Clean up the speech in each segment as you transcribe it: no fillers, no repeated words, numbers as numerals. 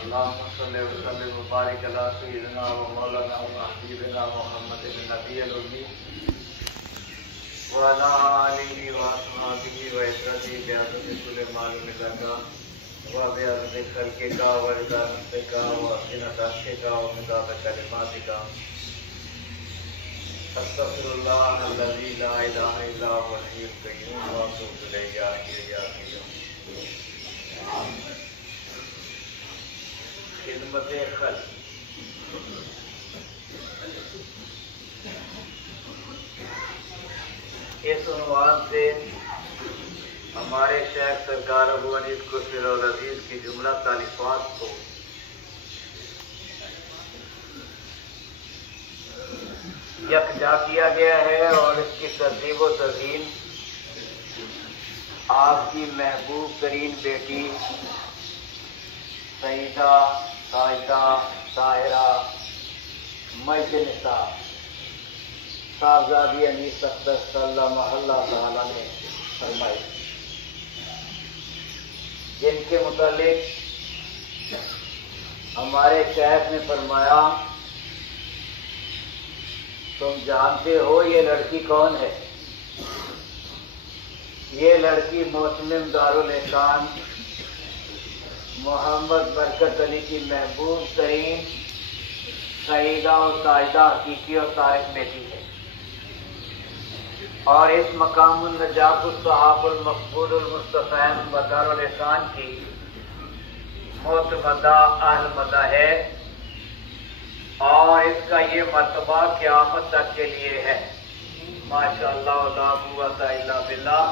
اللهم صل وسلم وبارك على سيدنا ومولانا وحبيبنا محمد النبي الأمي وعلى آله وأصحابه وعزته بعزة كل معلوم لك وبعزة خلقك ورضا نفسك وزنة عرشك ومداد كلماتك. استغفر الله الذي لا إله إلا هو الحي القيوم وأتوب إليه يا حي يا قيوم. خدمت خلق اس عنوان سے ہمارے شیخ سرکار ابو انیس قصر العزیز کی جملہ تالیفات کو یکجا کیا گیا ہے اور اس کی ترتیب و تزئین آپ کی محبوب ترین بیٹی سیدہ ساجدہ طاہرہ مجد نساء صاحبزادی انیس اختر صلی اللہ تعالیٰ نے فرمائی، جن کے متعلق ہمارے شیخ نے فرمایا تم جانتے ہو یہ لڑکی کون ہے؟ یہ لڑکی محتمم دارالحسان محمد برکت علی کی محبوب ترین سیدہ و ساجدہ حقیقی اور طارق بیٹی ہے، اور اس مقام النجاۃ الصحاب المقبول المصطفین و دارالحسان کی معتمدہ اہل مدہ ہے، اور اس کا یہ مرتبہ قیامت تک کے لیے ہے. ماشاءاللہ لا قوۃ الا باللہ.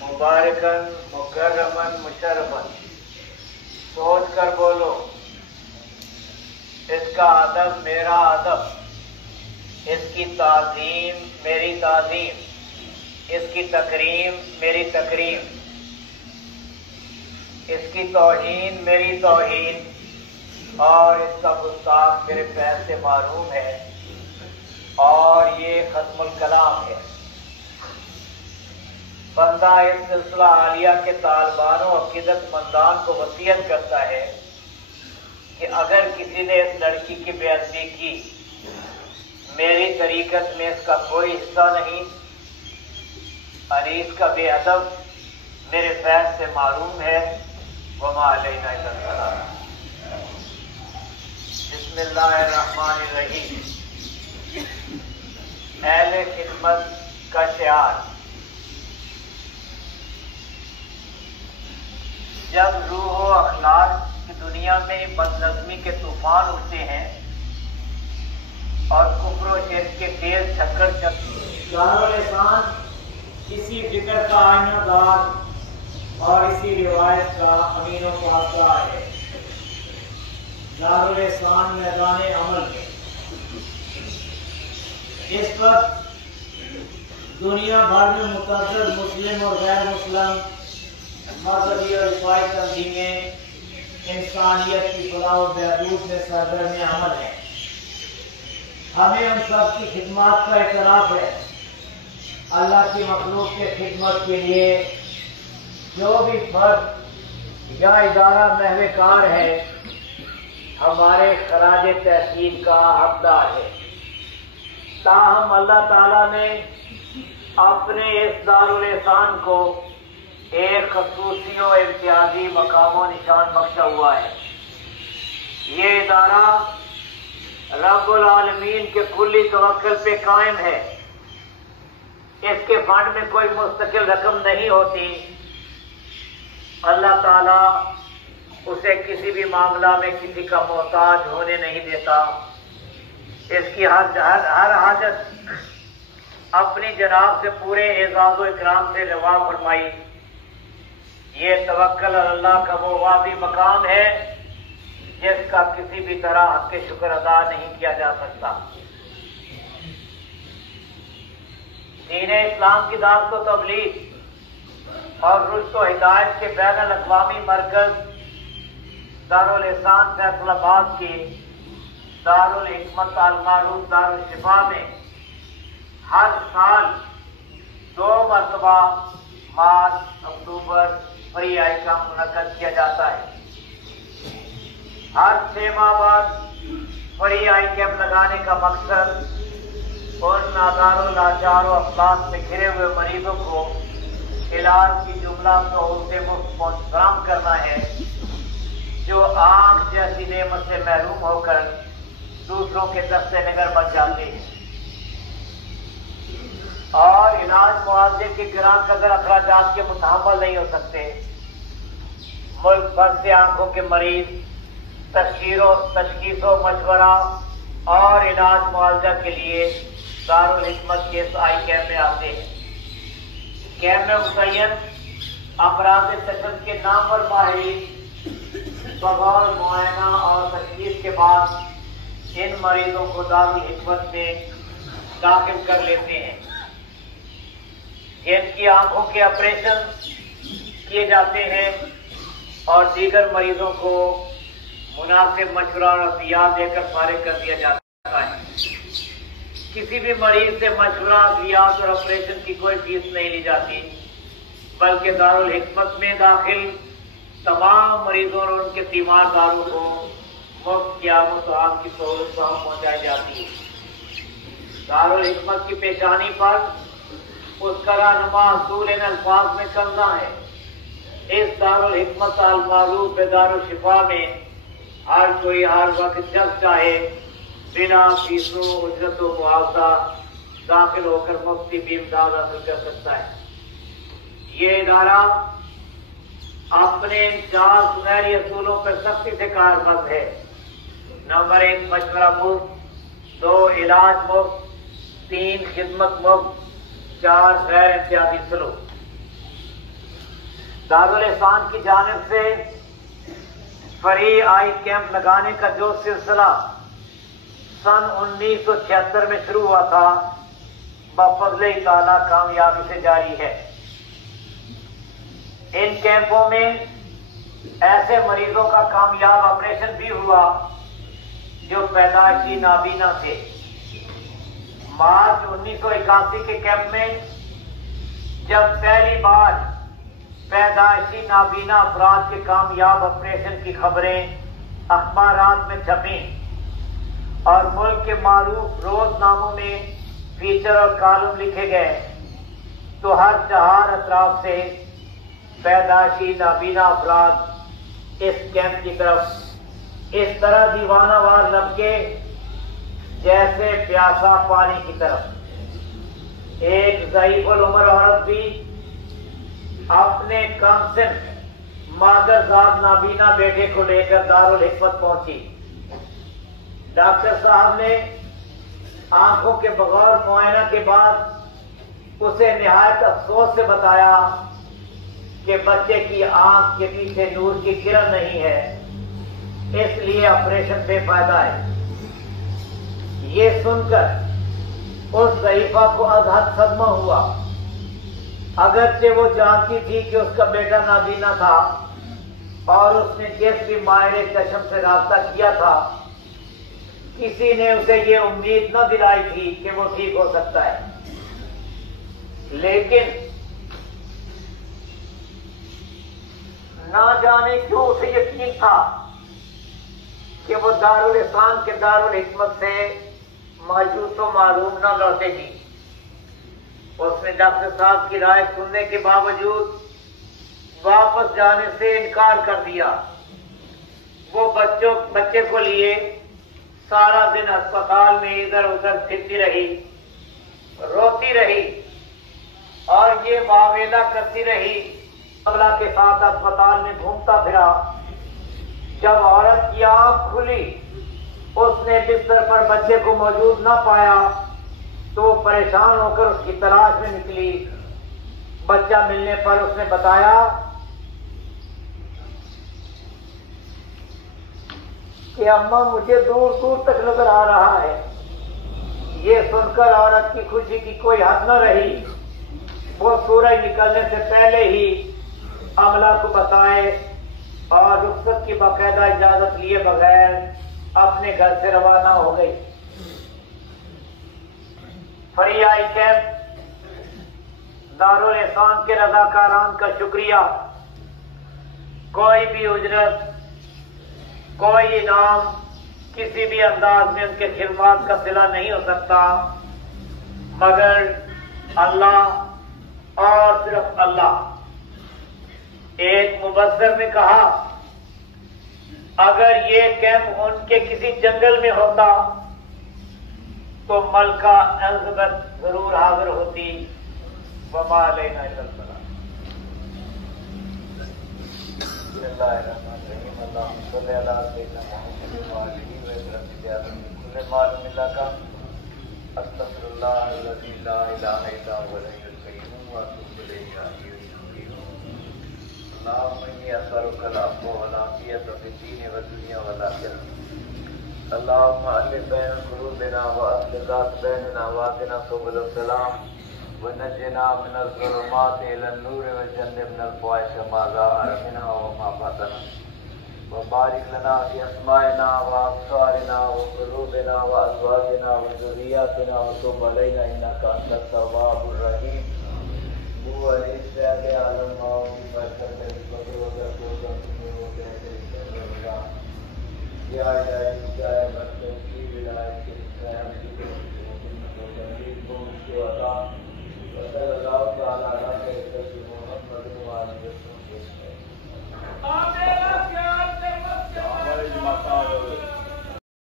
مبارکن مکرمن مشرفن. سوچ کر بولو. اس کا ادب میرا ادب، اس کی تعظیم میری تعظیم، اس کی تکریم میری تکریم، اس کی توہین میری توہین، اور اس کا گستاخ میرے پیر سے معروم ہے، اور یہ ختم الکلام ہے. بندہ اس سلسلہ عالیہ کے طالبانوں اور عقیدت مندان کو وصیت کرتا ہے کہ اگر کسی نے اس لڑکی کی بے ادبی کی، میری طریقت میں اس کا کوئی حصہ نہیں، انیس کا بے ادب میرے فیض سے معروم ہے. وما علینا الا البلاغ. بسم اللہ الرحمن الرحیم. اہل خدمت کا شعار. جب روح و اخلاق کی دنیا میں بد نظمی کے طوفان اٹھتے ہیں اور کفر و شرک کے تیز چکر دارالحسان اسی فکر کا آئینہ دار اور اسی روایت کا امین و پاسدار ہے. دارالحسان میدان عمل میں اس وقت دنیا بھر میں متعدد مسلم اور غیر مسلم مذہبی اور عقائدی تنظیمیں انسانیت کی فلاح و بہبود میں سرگرم عمل ہیں. ہمیں ہم سب کی خدمات کا اعتراف ہے. اللہ کی مخلوق کے خدمت کے لیے جو بھی فرد یا ادارہ محو کار ہے ہمارے خراج تحسین کا حقدار ہے. تاہم اللہ تعالیٰ نے اپنے اس دارالحسان کو ایک خصوصی و امتیازی مقام و نشان بخشا ہوا ہے. یہ ادارہ رب العالمین کے کلی توکل پہ قائم ہے. اس کے فنڈ میں کوئی مستقل رقم نہیں ہوتی. اللہ تعالیٰ اسے کسی بھی معاملہ میں کسی کا محتاج ہونے نہیں دیتا. اس کی ہر حاجت اپنی جناب سے پورے اعزاز و اکرام سے روا فرمائی. یہ توکل اللہ کا وہ واضح مقام ہے جس کا کسی بھی طرح حق کے شکر ادا نہیں کیا جا سکتا. دین اسلام کی دعوت و تبلیغ اور رشد و ہدایت کے بین الاقوامی مرکز دارالحسان فیصل آباد کے دارالحکمت المعروف دارالشفا میں ہر سال 2 مرتبہ مارچ اکتوبر فری آئی کا منعقد کیا جاتا ہے. ہر 6 ماہ بعد فری آئی کیمپ لگانے کا مقصد ان نادار و لاچار و افلاس میں گھرے ہوئے مریضوں کو علاج کی جملہ سہولتیں مفت فراہم کرنا ہے، جو آنکھ جیسی نعمت سے محروم ہو کر دوسروں کے دست نگر بن جاتے ہیں اور علاج معاوضے کے گراں قدر اخراجات کے متحمل نہیں ہو سکتے۔ ملک بھر سے آنکھوں کے مریض تشخیص و مشورہ اور علاج معالجہ کے لیے دارالحکمت کے اس آئی کیمپ میں آتے ہیں۔ کیمپ میں متعین امراض تشخیص کے نامور ماہرین بغور معائنہ اور تشخیص کے بعد ان مریضوں کو دارالحکمت میں داخل کر لیتے ہیں، جن کی آنکھوں کے آپریشن کیے جاتے ہیں اور دیگر مریضوں کو مناسب مشورہ اور ادویات دے کر فارغ کر دیا جاتا ہے۔ کسی بھی مریض سے مشورہ، ادویات اور آپریشن کی کوئی فیس نہیں لی جاتی، بلکہ دارالحکمت میں داخل تمام مریضوں اور ان کے تیمارداروں کو مفت قیام و عام کی سہولت پہنچائی جاتی ہے۔ دارالحکمت کی پیشانی پر اس کا رہنما اصول ان الفاظ میں کنزا ہے: اس دارالحکمت المعروف بدار الشفا میں ہر کوئی ہر وقت جب چاہے بنا فیسوں، اجرت و معاوضہ داخل ہو کر مفتی بھی امداد حاصل کر سکتا ہے۔ یہ ادارہ اپنے 4 سنہری اصولوں پر سختی سے کاربند ہے: نمبر 1 مشورہ مفت، 2 علاج مفت، 3 خدمت مفت، 4 غیر امتیازی سلوک۔ دارالاحسان کی جانب سے فری آئی کیمپ لگانے کا جو سلسلہ سن 1976 میں شروع ہوا تھا، بفضل تعالیٰ کامیابی سے جاری ہے۔ ان کیمپوں میں ایسے مریضوں کا کامیاب آپریشن بھی ہوا جو پیدائشی نابینا تھے۔ مارچ 1981 کے کیمپ میں جب پہلی بار پیدائشی نابینا افراد کے کامیاب آپریشن کی خبریں اخبارات میں چھپیں اور ملک کے معروف روزناموں میں فیچر اور کالم لکھے گئے، تو ہر 4 اطراف سے پیدائشی نابینا افراد اس کیمپ کی طرف اس طرح دیوانہ وار لپکے جیسے پیاسا پانی کی طرف۔ ایک ضعیف العمر عورت بھی اپنے کم سن مادرزاد نابینا بیٹے کو لے کر دارالحکمت پہنچی۔ ڈاکٹر صاحب نے آنکھوں کے بغیر معائنہ کے بعد اسے نہایت افسوس سے بتایا کہ بچے کی آنکھ کے پیچھے نور کی کرن نہیں ہے، اس لیے آپریشن بے فائدہ ہے۔ یہ سن کر اس ضعیفہ کو از حد صدمہ ہوا، اگرچہ وہ جانتی تھی کہ اس کا بیٹا نابینا تھا اور اس نے جس بھی ماہر چشم سے رابطہ کیا تھا، کسی نے اسے یہ امید نہ دلائی تھی کہ وہ ٹھیک ہو سکتا ہے۔ لیکن نہ جانے کیوں اسے یقین تھا کہ وہ دارالحسان کے دارالحکمت سے مایوس و معلوم نہ لوٹے گی۔ اس نے ڈاکٹر صاحب کی رائے سننے کے باوجود واپس جانے سے انکار کر دیا۔ وہ بچے کو لیے سارا دن اسپتال میں ادھر ادھر پھرتی رہی، روتی رہی اور یہ واویلا کرتی رہی، اگلا کے ساتھ اسپتال میں گھومتا پھرا۔ جب عورت کی آنکھ کھلی، اس نے بستر پر بچے کو موجود نہ پایا تو پریشان ہو کر اس کی تلاش میں نکلی۔ بچہ ملنے پر اس نے بتایا کہ اماں مجھے دور دور تک نظر آ رہا ہے۔ یہ سن کر عورت کی خوشی کی کوئی حد نہ رہی۔ وہ سورج نکلنے سے پہلے ہی عملہ کو بتائے اور رخصت کی باقاعدہ اجازت لیے بغیر اپنے گھر سے روانہ ہو گئی۔ فری آئی کیمپ دارالحسان کے رضاکاران کا شکریہ۔ کوئی بھی اجرت کوئی انعام کسی بھی انداز میں ان کے خدمات کا صلہ نہیں ہو سکتا مگر اللہ اور صرف اللہ۔ ایک مبصر نے کہا اگر یہ کیمپ ان کے کسی جنگل میں ہوتا تو ملکہ الزبتھ ضرور حاضر ہوتی۔ وما علینا الا البلاغ۔ بسم اللہ الرحمن الرحیم۔ اللہم صلی علی سیدنا محمد وآلہ وسلم۔ کل معلوم اللہ کا استغفر اللہ الذی لا الہ الا هو الحی القیوم واتوب الیہ۔ اللہم انی اسألک العفو والعافیۃ فی الدین والدنیا والآخرہ۔ اللہم الف بین قلوبنا واصلح ذات بیننا واهدنا سبل السلام ونجنا من الظلمات الى النور وجنبنا الفواحش ما ظهر منها وما بطن وبارك لنا في اسمائنا وابصارنا وقلوبنا وازواجنا وذرياتنا وتب علينا انك انت التواب الرحيم۔ هو ليس يعلم ما في بركة الفضل وبركة النور وبركة يا إلهي يا بركة في ولاية الإسلام في وصلى الله